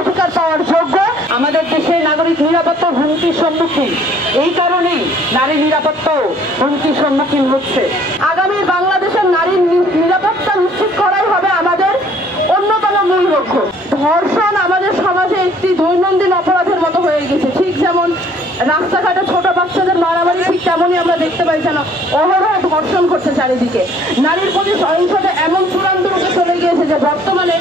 অধিকার পাওয়ার যোগ্য। আমাদের দেশের নাগরিক নিরাপত্তা হুমকির সম্মুখীন, এই কারণেই নারী নিরাপত্তাও হুমকির সম্মুখীন হচ্ছে। আগামী বাংলাদেশের নারীর নিরাপত্তা নিশ্চিত করাই হবে আমাদের অন্যতম মূল লক্ষ্য। ধর্ষণ আমাদের সমাজে একটি দৈনন্দিন অপরাধের মতো হয়ে গেছে। ঠিক যেমন রাস্তাঘাটে ছোট বাচ্চাদের মারামারি, ঠিক তেমনই আমরা দেখতে পাই যেন অহরহ ধর্ষণ করছে চারিদিকে। নারীর প্রতি সহিংসতা এমন চূড়ান্ত রূপে চলে গিয়েছে যে বর্তমানে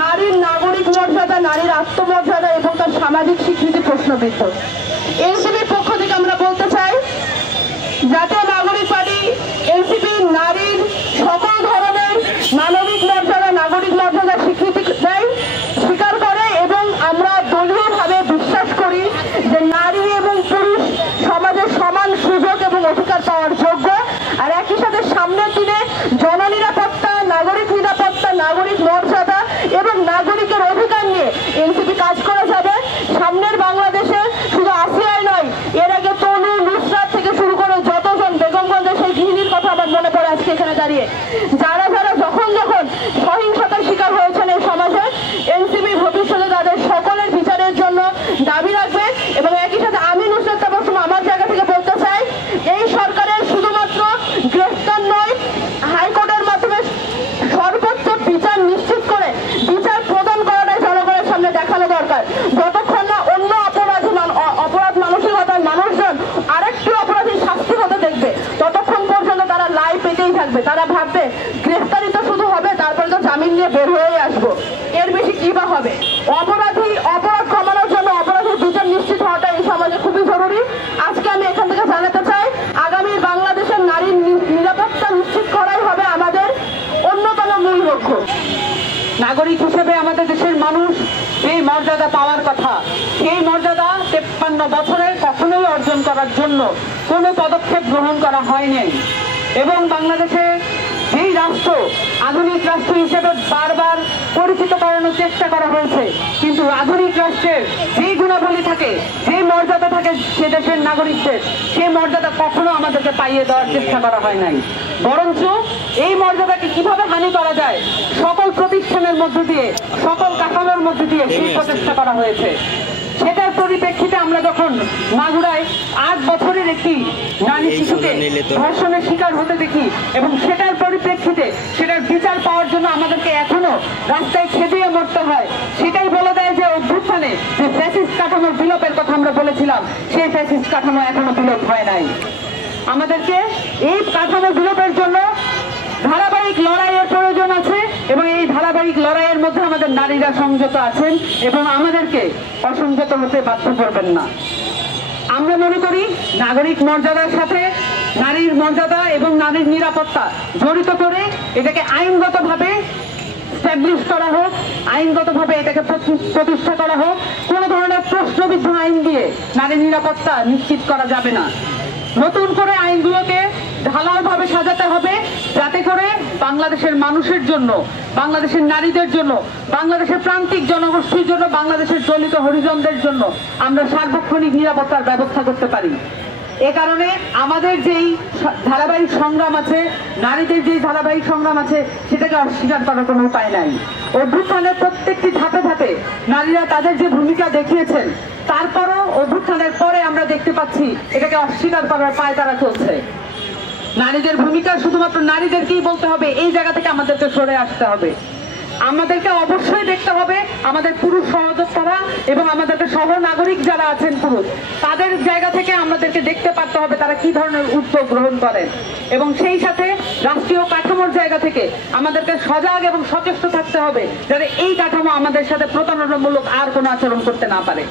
নারীর নাগরিক মর্যাদা, নারীর আত্মমর্যাদা এবং তার সামাজিক স্বীকৃতি প্রশ্নবিদ্ধ। এনসিপির পক্ষ থেকে আমরা বলতে চাই, জাতীয় নাগরিক পার্টি এনসিপি নারীর সকল ধরনের মানবিক মর্যাদা, নাগরিক মর্যাদার স্বীকৃতি দেয়, স্বীকার করে, এবং আমরা দলীয়ভাবে বিশ্বাস করি যে নারী এবং পুরুষ সমাজে সমান সুযোগ এবং অধিকার পাওয়ার যোগ্য। আর একই সাথে সামনের দিনে জননিরাপত্তা, নাগরিক নিরাপত্তা, নাগরিক মর্যাদা এবং নাগরিকের অধিকার নিয়ে এনসিপি কাজ করে যাবে। সামনের বাংলাদেশে শুধু আসিয়াই নয়, এর আগে তনু, নুসরাত থেকে শুরু করে যতজন, বেগমগঞ্জের সেই গৃহিণীর কথা আমার মনে পড়ে আজকে এখানে দাঁড়িয়ে, যারা যারা যখন যখন সহিংসতার শিকার হয়েছেন এই সমাজে, এনসিপি ভবিষ্যতে তাদের সকলের বিচারের জন্য দাবি রাখবে। এবং একই সাথে আমি নুসরাত তাবাসসুম আমার জায়গা থেকে বলতে চাই, এই সরকারের শুধুমাত্র গ্রেফতার নয়, হাইকোর্টের মাধ্যমে সর্বোচ্চ বিচার নিশ্চিত করে বিচার প্রদান করাটাই জনগণের সামনে দেখানো দরকার। যতক্ষণ না অন্য অপরাধ মানসিকতার মানুষজন আরেকটি অপরাধী শাস্তি হতে দেখবে, ততক্ষণ পর্যন্ত তারা লাই পেতেই থাকবে। তারা ভাববে গ্রেফতারি তো শুধু হবে, তারপরে তো জামিন নিয়ে বের হয়ে আসবো, এর বেশি কি বা হবে। অপরাধ কমানোর জন্য অপরাধীর বিচার নিশ্চিত হওয়াটা এই সমাজে খুবই জরুরি। আজকে আমি এখান থেকে জানাতে চাই, আগামী বাংলাদেশের নারীর নিরাপত্তা নিশ্চিত করাই হবে আমাদের অন্যতম মূল লক্ষ্য। নাগরিক হিসেবে আমাদের দেশের মানুষ এই মর্যাদা পাওয়ার কথা, সেই মর্যাদা 53 বছরে কখনোই অর্জন করার জন্য কোনো পদক্ষেপ গ্রহণ করা হয়নি। এবং বাংলাদেশে যেই রাষ্ট্র আধুনিক রাষ্ট্র হিসেবে বারবার পরিচিত করানোর চেষ্টা করা হয়েছে, কিন্তু আধুনিক রাষ্ট্রের যেই গুণাবলী থাকে, যেই মর্যাদা থাকে সে দেশের নাগরিকদের, সেই মর্যাদা কখনো আমাদেরকে পাইয়ে দেওয়ার চেষ্টা করা হয় নাই। বরঞ্চ এই মর্যাদাকে কিভাবে হানি করা যায়, সকল প্রতিষ্ঠানের মধ্য দিয়ে, সকল কাঠামোর মধ্য দিয়ে সেই প্রচেষ্টা করা হয়েছে। সেটার পরিপ্রেক্ষিতে আমরা যখন মাগুরায় 8 বছরের একটি নারী শিশুকে ধর্ষণের শিকার হতে দেখি, এবং সেটার পরিপ্রেক্ষিতে সেটার বিচার পাওয়ার জন্য আমাদেরকে এখনো রাস্তায় খেদিয়ে মরতে হয়, সেটাই বলে দেয় যে অভ্যুত্থানে যে ফ্যাসিস্ট কাঠামোর বিলোপের কথা আমরা বলেছিলাম, সেই ফ্যাসিস্ট কাঠামো এখনো বিলোপ হয় নাই। আমাদেরকে এই কাঠামো বিলোপের জন্য ধারাবাহিক লড়াইয়ের প্রয়োজন আছে, এবং এই ধারাবাহিক লড়াইয়ের মধ্যে আমাদের নারীরা সংযত আছেন এবং আমাদেরকে অসংযত হতে বাধ্য করবেন না। আমরা মনে করি নাগরিক মর্যাদার সাথে নারীর মর্যাদা এবং নারীর নিরাপত্তা জড়িত করে এটাকে আইনগতভাবে স্ট্যাবলিশ করা হোক, আইনগতভাবে এটাকে প্রতিষ্ঠা করা হোক। কোনো ধরনের প্রশ্নবিদ্ধ আইন দিয়ে নারী নিরাপত্তা নিশ্চিত করা যাবে না। নতুন করে আইনগুলোকে ঢালাওভাবে সাজাতে হবে, যাতে করে বাংলাদেশের মানুষের জন্য, বাংলাদেশের নারীদের জন্য, বাংলাদেশের প্রান্তিক জনগোষ্ঠীর জন্য, বাংলাদেশের দলিত হরিজনদের জন্য আমরা সার্বক্ষণিক নিরাপত্তার ব্যবস্থা করতে পারি। এ কারণে আমাদের যেই ধারাবাহিক সংগ্রাম আছে, নারীদের যেই ধারাবাহিক সংগ্রাম আছে, সেটাকে অস্বীকার করার কোনো উপায় নাই। অভ্যুত্থানের প্রত্যেকটি ধাপে ধাপে নারীরা তাদের যে ভূমিকা দেখিয়েছেন, তারপরও অভ্যুত্থানের পরে আমরা দেখতে পাচ্ছি এটাকে অস্বীকার করার পায় তারা চলছে। নারীদের ভূমিকা শুধুমাত্র নারীদেরকেই বলতে হবে, এই জায়গা থেকে আমাদেরকে সরে আসতে হবে। আমাদেরকে অবশ্যই দেখতে হবে আমাদের পুরুষ সহযোদ্ধারা এবং আমাদেরকে সহ নাগরিক যারা আছেন পুরুষ, তাদের জায়গা থেকে আমাদেরকে দেখতে পারতে হবে তারা কি ধরনের উদ্যোগ গ্রহণ করেন, এবং সেই সাথে রাষ্ট্রীয় কাঠামোর জায়গা থেকে আমাদেরকে সজাগ এবং সচেষ্ট থাকতে হবে যাতে এই কাঠামো আমাদের সাথে প্রতারণামূলক আর কোনো আচরণ করতে না পারে।